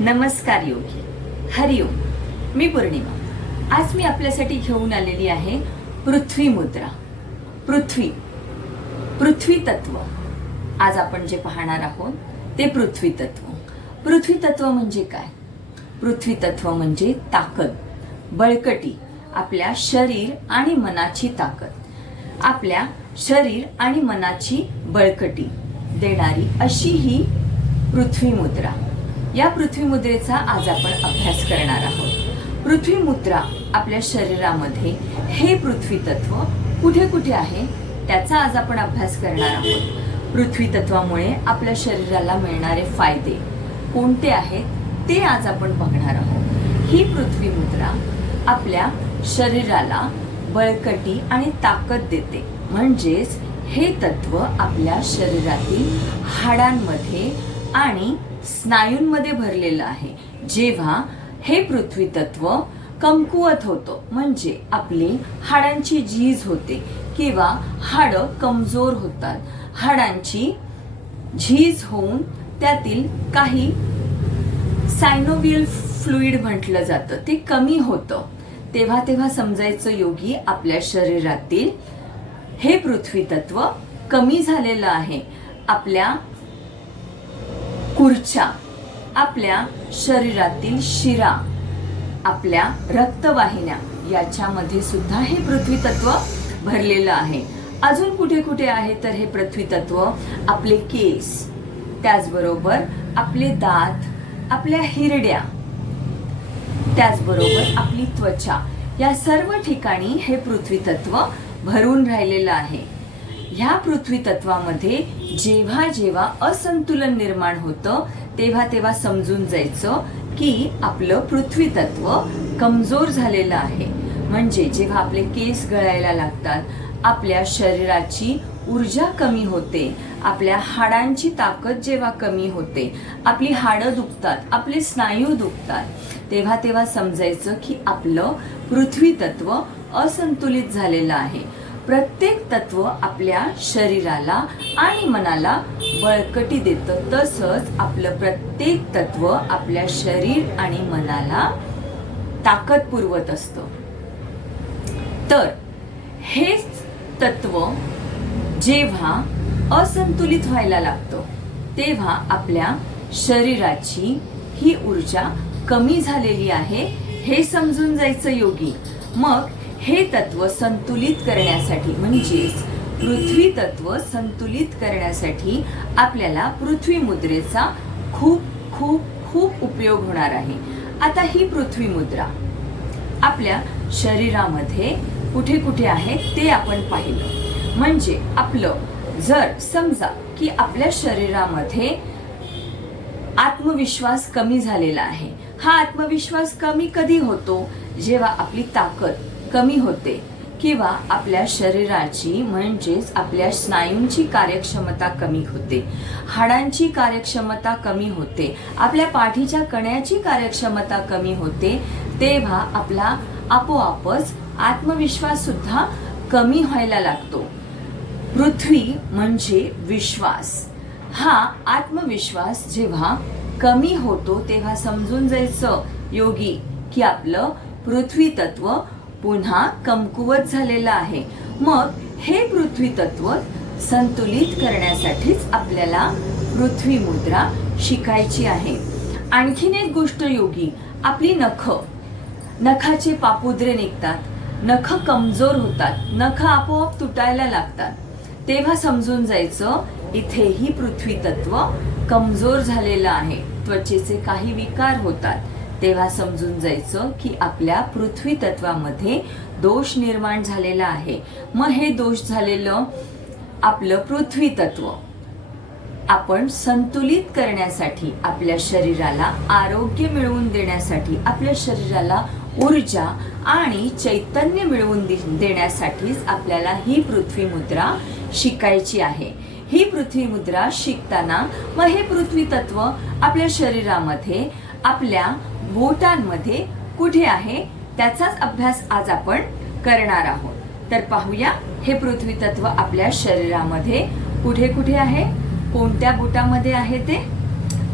नमस्कार योगी, हरिओम. मी पौर्णिमा. आज मी आपल्यासाठी घेऊन आलेली आहे पृथ्वी मुद्रा. पृथ्वी तत्व. आज आपण जे पाहणार आहोत ते पृथ्वी तत्व. पृथ्वी तत्व म्हणजे काय? पृथ्वी तत्व म्हणजे ताकद, बळकटी, आपल्या शरीर आणि मनाची ताकद, आपल्या शरीर आणि मनाची बळकटी देणारी अशी ही पृथ्वी मुद्रा. या पृथ्वी मुद्रेचा आज आपण अभ्यास करणार आहोत. पृथ्वी मुद्रा आपल्या शरीरामध्ये हे पृथ्वी तत्व कुठे कुठे आहे त्याचा आज आपण अभ्यास करणार आहोत. पृथ्वी तत्वामुळे आपल्या शरीराला मिळणारे फायदे कोणते आहेत ते आज आपण बघणार आहोत. ही पृथ्वी मुद्रा आपल्या शरीराला बळकटी आणि ताकद देते. म्हणजेच हे तत्व आपल्या शरीरातील हाडांमध्ये आणि स्नायूंमध्ये भरलेलं आहे. जेव्हा हे पृथ्वी तत्व कमकुवत होतं म्हणजे आपली हाडांची झीज होते किंवा हाडं कमजोर होतात, हाडांची झीज होऊन त्यातील काही सायनोव्हियल फ्लुइड म्हटलं जातं ते कमी होतं, तेव्हा समजायचं योगी आपल्या शरीरातील हे पृथ्वी तत्व कमी झालेलं आहे. आपल्या कुर्च्या, आपल्या शरीरातील शिरा, आपल्या रक्तवाहिन्या याच्यामध्ये सुद्धा हे पृथ्वी तत्व भरलेलं आहे. अजून कुठे कुठे आहे तर हे पृथ्वी तत्व आपले केस, त्याचबरोबर आपले दात, आपल्या हिरड्या, त्याचबरोबर आपली त्वचा, या सर्व ठिकाणी हे पृथ्वी तत्व भरून राहिलेलं आहे. ह्या पृथ्वी तत्वामध्ये जेव्हा जेव्हा असंतुलन निर्माण होतं तेव्हा समजून जायचं की आपलं पृथ्वी तत्व कमजोर झालेलं आहे. म्हणजे जेव्हा आपले केस गळायला लागतात, आपल्या शरीराची ऊर्जा कमी होते, आपल्या हाडांची ताकद जेव्हा कमी होते, आपली हाडं दुखतात, आपले स्नायू दुखतात, तेव्हा समजायचं की आपलं पृथ्वी तत्व असंतुलित झालेलं आहे. प्रत्येक तत्व आपल्या शरीराला आणि मनाला बळकटी देतं, तसंच आपलं प्रत्येक तत्व आपल्या शरीर आणि मनाला ताकद पुरवत असतं. तर हेच तत्व जेव्हा असंतुलित व्हायला लागतं तेव्हा आपल्या शरीराची ही ऊर्जा कमी झालेली आहे हे समजून जायचं योगी. मग हे तत्व संतुलित करण्यासाठी म्हणजेच पृथ्वी तत्व संतुलित करण्यासाठी आपल्याला पृथ्वी मुद्रेचा खूप खूप खूप उपयोग होणार आहे. आता ही पृथ्वी मुद्रा आपल्या शरीरामध्ये कुठे कुठे आहे ते आपण पाहिलं. म्हणजे आपलं जर समजा की आपल्या शरीरामध्ये आत्मविश्वास कमी झालेला आहे. हा आत्मविश्वास कमी कधी होतो? जेव्हा आपली ताकद कमी होते किंवा आपल्या शरीराची म्हणजेच आपल्या स्नायूंची कार्यक्षमता कमी होते, हाडांची कार्यक्षमता कमी होते, आपल्या पाठीच्या कण्याची कार्यक्षमता कमी होते, तेव्हा आपला आपोआपच आत्मविश्वास सुद्धा कमी व्हायला लागतो. पृथ्वी म्हणजे विश्वास. हा आत्मविश्वास जेव्हा कमी होतो तेव्हा समजून जायचं योगी की आपलं पृथ्वी तत्व पुन्हा कमकुवत झालेलं आहे. मग हे पृथ्वी तत्व संतुलित करण्यासाठीच आपल्याला पृथ्वी मुद्रा शिकायची आहे. आणखीन एक गोष्ट योगी, आपली नखाचे पापुद्रे निघतात, नख कमजोर होतात, नख आपोआप तुटायला लागतात, तेव्हा समजून जायचं इथेही पृथ्वी तत्व कमजोर झालेलं आहे. त्वचेचे काही विकार होतात, तेव्हा समजून जायचं की आपल्या पृथ्वी तत्वामध्ये दोष निर्माण झालेला आहे. मग हे दोष झालेलं आपलं पृथ्वी तत्व आपण संतुलित करण्यासाठी, आपल्या शरीराला आरोग्य मिळवून देण्यासाठी, आपल्या शरीराला ऊर्जा आणि चैतन्य मिळवून देण्यासाठीच आपल्याला ही पृथ्वी मुद्रा शिकायची आहे. ही पृथ्वी मुद्रा शिकताना मग हे पृथ्वी तत्व आपल्या शरीरामध्ये, आपल्या बोटांमध्ये कुठे आहे त्याचाच अभ्यास आज आपण करणार आहोत. तर पाहूया हे पृथ्वी तत्व आपल्या शरीरामध्ये कुठे कुठे आहे, कोणत्या बोटामध्ये आहे, ते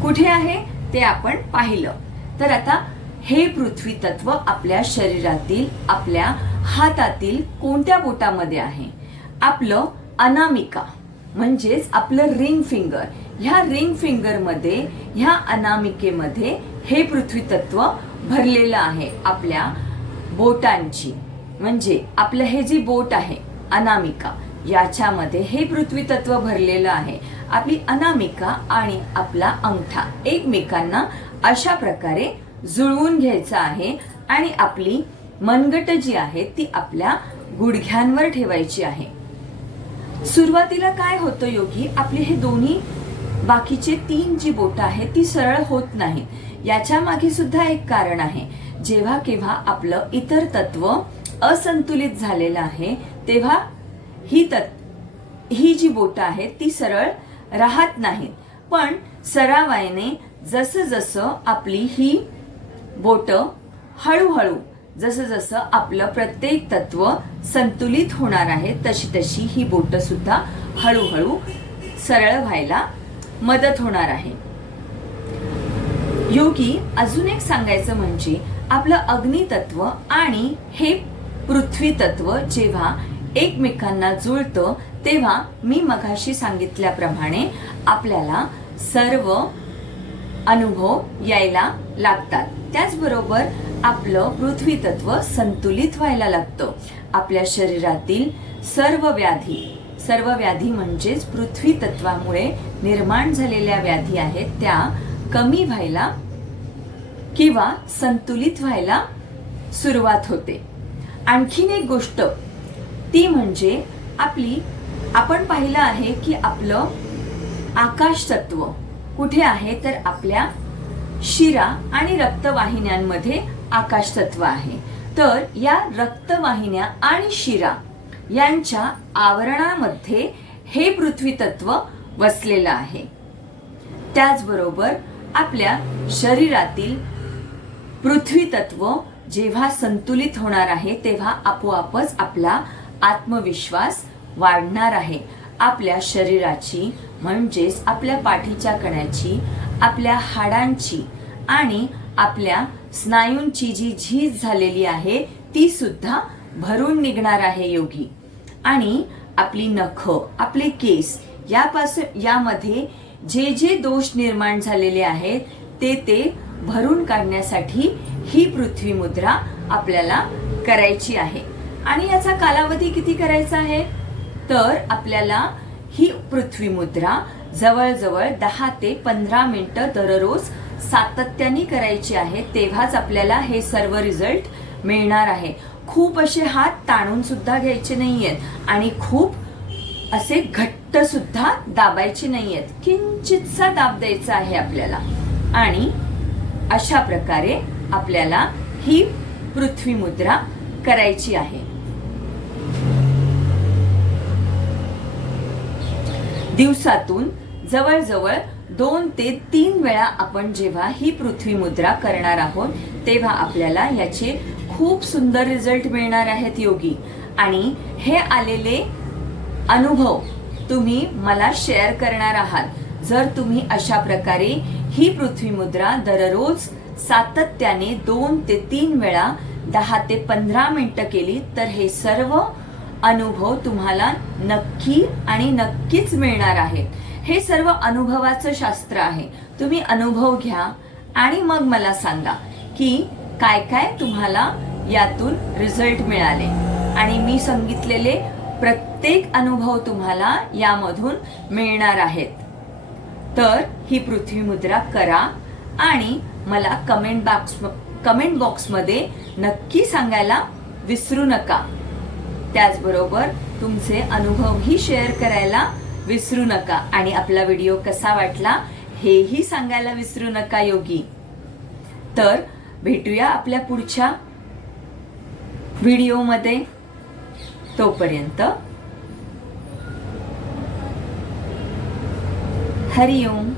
कुठे आहे ते आपण पाहिलं. तर आता हे पृथ्वी तत्व आपल्या शरीरातील, आपल्या हातातील कोणत्या बोटामध्ये आहे? आपलं अनामिका म्हणजेच आपलं रिंग फिंगर. ह्या रिंग फिंगर मध्ये, ह्या अनामिकेमध्ये हे पृथ्वी तत्व भरलेलं आहे. आपल्या बोटांची म्हणजे आपलं हे जी बोट आहे अनामिका, याच्यामध्ये हे पृथ्वी तत्व भरलेलं आहे. आपली अनामिका आणि आपला अंगठा एकमेकांना अशा प्रकारे जुळवून घ्यायचा आहे आणि आपली मनगट जी आहे ती आपल्या गुडघ्यांवर ठेवायची आहे. सुरुवातीला काय होतं योगी, आपली हे दोन्ही बाकीचे 3 जी बोट आहेत ती सरळ होत नाहीत. याच्या मागे सुद्धा एक कारण आहे. जेव्हा केव्हा आपलं इतर तत्व असंतुलित झालेलं आहे तेव्हा ही जी बोट आहेत ती सरळ राहत नाहीत. पण सरावाने जसं जसं आपली ही बोट हळूहळू जसं जसं आपलं प्रत्येक तत्व संतुलित होणार आहे तशी तशी ही बोट सुद्धा हळूहळू सरळ व्हायला मदत होणार आहे. योगी अजून एक सांगायचं म्हणजे आपलं अग्नी तत्व आणि हे पृथ्वी तत्व जेव्हा एकमेकांना जुळतं तेव्हा मी मगाशी सांगितल्याप्रमाणे आपल्याला सर्व अनुभव यायला लागतात. त्याचबरोबर आपलं पृथ्वी तत्व संतुलित व्हायला लागतं. आपल्या शरीरातील सर्व व्याधी म्हणजेच पृथ्वी तत्वामुळे निर्माण झालेल्या व्याधी आहेत त्या कमी व्हायला किंवा संतुलित व्हायला सुरुवात होते. आणखीन एक गोष्ट ती म्हणजे आपण पाहिलं आहे की आपलं आकाश तत्व कुठे आहे, तर आपल्या शिरा आणि रक्तवाहिन्यांमध्ये आकाश तत्व आहे. तर या रक्तवाहिन्या आणि शिरा यांच्या आवरणामध्ये हे पृथ्वी तत्व वसलेलं आहे. त्याचबरोबर आपल्या शरीरातील पृथ्वी तत्व जेव्हा संतुलित होणार आहे तेव्हा आपोआपच आपला आत्मविश्वास वाढणार आहे. आपल्या शरीराची म्हणजेच आपल्या पाठीच्या कण्याची, आपल्या हाडांची आणि आपल्या स्नायूंची जी झीज झालेली आहे ती सुद्धा भरून निघणार आहे योगी. आणि आपली नख, आपले केस यामध्ये जे जे दोष निर्माण झालेले आहेत ते भरून काढण्यासाठी ही पृथ्वी मुद्रा आपल्याला करायची आहे. आणि याचा कालावधी किती करायचा आहे, तर आपल्याला ही पृथ्वी मुद्रा जवळजवळ 10 ते 15 मिनिटं दररोज सातत्याने करायची आहे. तेव्हाच आपल्याला हे सर्व रिझल्ट मिळणार आहे. खूप असे हात ताणून सुद्धा घ्यायचे नाहीयेत आणि खूप असे घट्ट सुद्धा दाबायचे नाहीयेत. किंचितसा दाब द्यायचा आहे आपल्याला आणि अशा प्रकारे आपल्याला ही पृथ्वी मुद्रा करायची आहे. दिवसातून जवळजवळ 2 ते 3 वेळा आपण जेव्हा ही पृथ्वी मुद्रा करणार आहोत तेव्हा आपल्याला याचे खूप सुंदर रिझल्ट मिळणार आहेत योगी. आणि हे आलेले अनुभव तुम्ही मला शेअर करणार आहात. जर तुम्ही अशा प्रकारे ही पृथ्वी मुद्रा दररोज सातत्याने 2 ते 3 वेळा 10 ते 15 मिनिटं केली तर हे सर्व अनुभव तुम्हाला नक्की आणि नक्कीच मिळणार आहेत. हे सर्व अनुभवाचं शास्त्र आहे. तुम्ही अनुभव घ्या आणि मग मला सांगा की काय काय तुम्हाला यातून रिझल्ट मिळाले. आणि मी सांगितलेले प्रत्येक अनुभव तुम्हाला यामधून मिळणार आहेत. तर ही पृथ्वी मुद्रा करा आणि मला कमेंट बॉक्समध्ये नक्की सांगायला विसरू नका. त्याचबरोबर तुमचे अनुभवही शेअर करायला विसरू नका आणि आपला व्हिडिओ कसा वाटला हेही सांगायला विसरू नका योगी. तर भेटूया आपल्या पुढच्या व्हिडिओमध्ये. तोपर्यंत हरिओम.